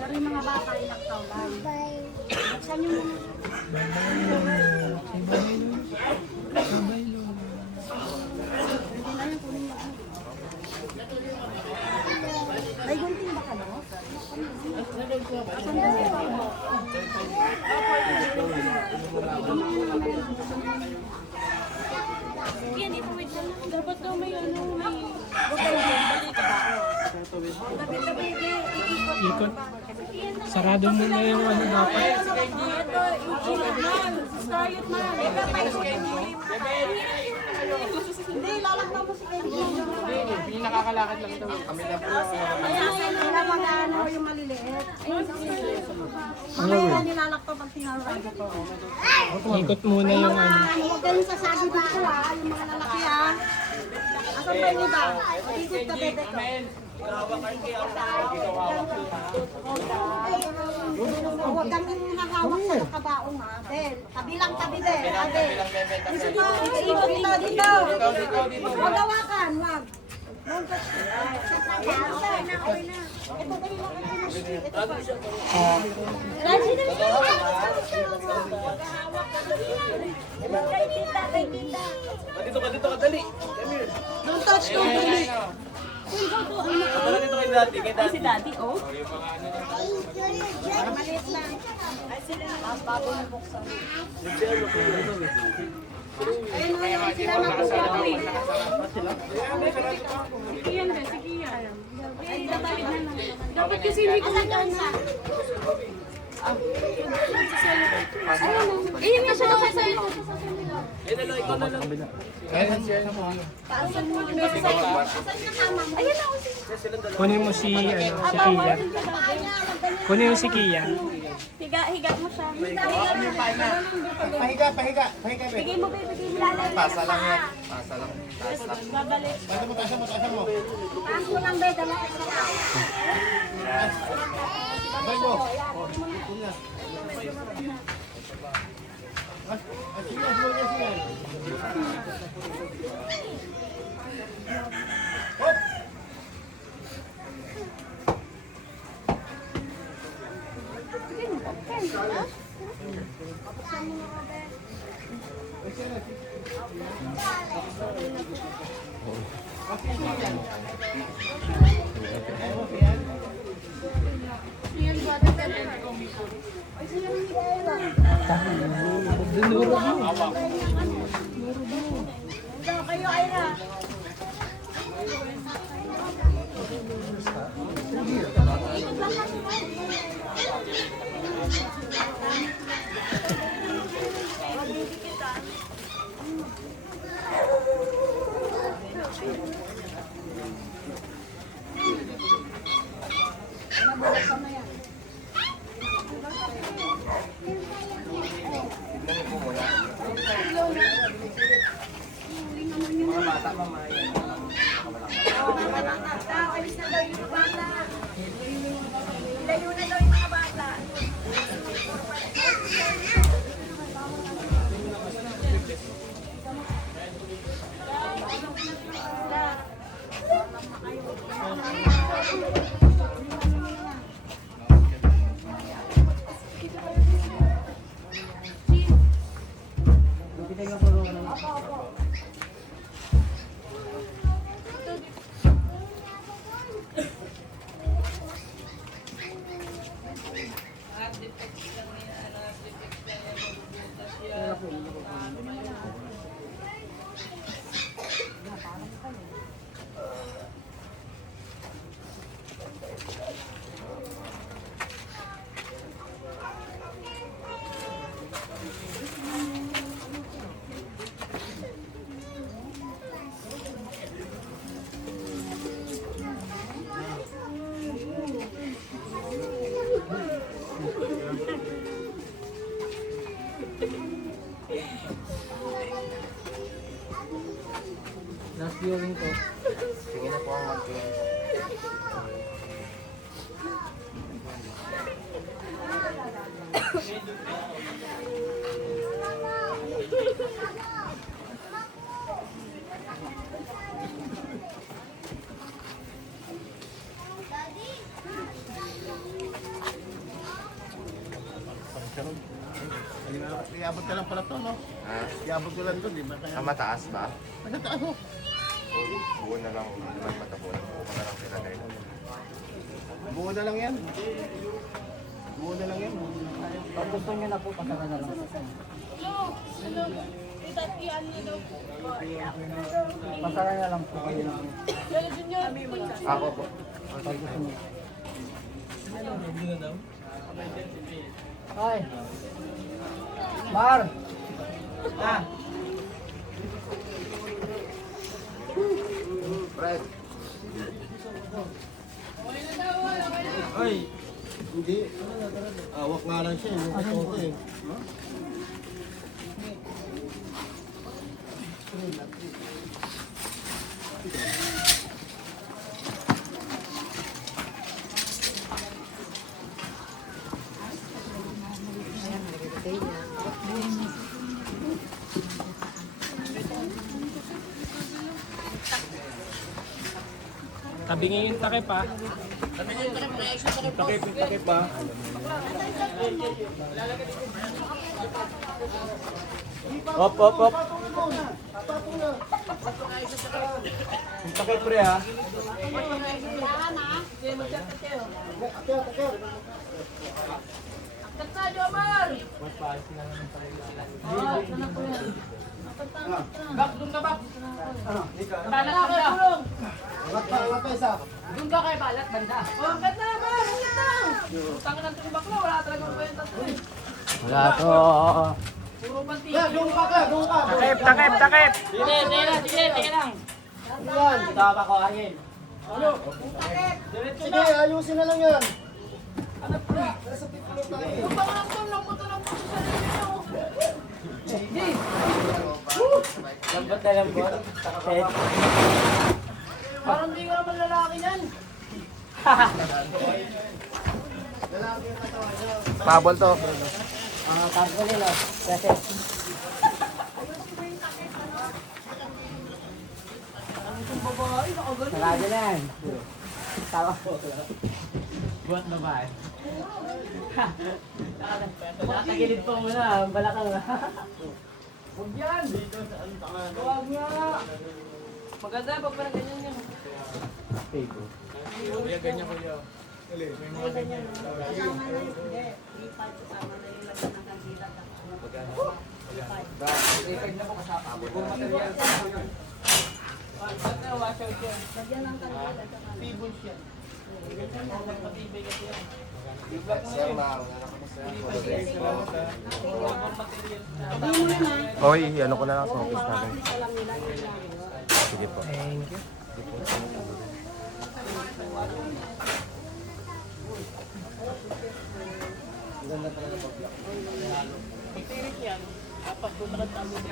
Pero yung mga bata ay nagtawlan. Saan yung mga... May gunting ba ka, no? Yan, ito wait lang. Dapat daw may ano, may... Ikot. Sarado mo na yung ano dapat. Ito, ikot man. Start man. Hindi, lalakbang mo si Kenji. Hindi nakakalakad lang ito. Kami na po. Kaya mag-ano yung maliliit. Mamaya nilalakbang pag tinawag ito. Ikot muna yung ano. Huwag ganun sa sabi dito yung mga lalaki Asan ba yung iba? Ikot ka bebe ko. Huwag kang hahawak sa kabaong Del. Tabi lang, tabi Del. Ikot dito. Huwag hawakan, wag. Dito ka, dali. Don't touch, don't dali. Dala dito kay Daddy, Si Daddy, oh. Maliit lang. Ay, sila na. Tapos bago na buksan. Ayun mo yung sila makuha ko eh. Sige yan, sige yan. Ay, tatawid na lang. Dapat kasi hindi ko na. Ayun mo. Ayun nga siya daw sa iyo. Eh, dalawa, ikaw na lang. Paasan mo yung bebe sa'yo. Ayun na. Kunin mo si, ano, si Kia. Kunin mo si Kia. Higa mo siya. Pahiga, Bigay mo, bebe. Bigay mo lalay. Pasa lang yan. Pasa lang. Babalik. Taas mo. Taas mo lang, bebe. Dala ka sa Abay mo. Kayo, Ira. Mga bata, mamaya. Alis na daw yung mga bata. Ilayo na daw yung mga bata. Last viewing ko. Sige na po ang mag-game. Iabot ka lang pala to, no? Ha? Iabot ko lang to, di ba? Kaya, Ang mataas ba? maganda ano? Buo na lang. Naman matabunan. Buo ka na lang pinagay. Buo na lang yan. Buo na lang yan. Pag gusto nyo na po, pasara na lang. Pasara na lang po kayo na. Ako po. Pag gusto nyo. Ay! Mar! Ah! Fred. Ay! Hindi. Awak nga lang siya. Yung ito eh. Tabingin yung takip ha. Takip ba? Op, op, op. Yung takip pre ha. Bak, doon ka bak. Balat banda. Angat pa isa. Doon ka kay balat banda. Oh, ganda naman. Ganda. Tangan ng tulibak na. Wala talagang kwenta to. Wala to. Puro panti. Doon ka. Takip, takip, takip. Sige lang. Yan. Tama ko, Ariel. Sige, ayusin na lang yan. Lambot na lambot. Parang di ka naman lalaki yan. Pabol to. Tarpo nila. Kasi. Sarado na yan. Tawa. Buat babae. Nakatagilid pa muna. Balakang. Huwag yan. Huwag nga. Maganda pag parang ganyan yan. Kuya, ganyan kuya. Sir, mauna na kami sir. Oy, ano ko na lang sa office namin. Sige po. Thank you. Pagtirik yan, kapag pumunta ka sa amin,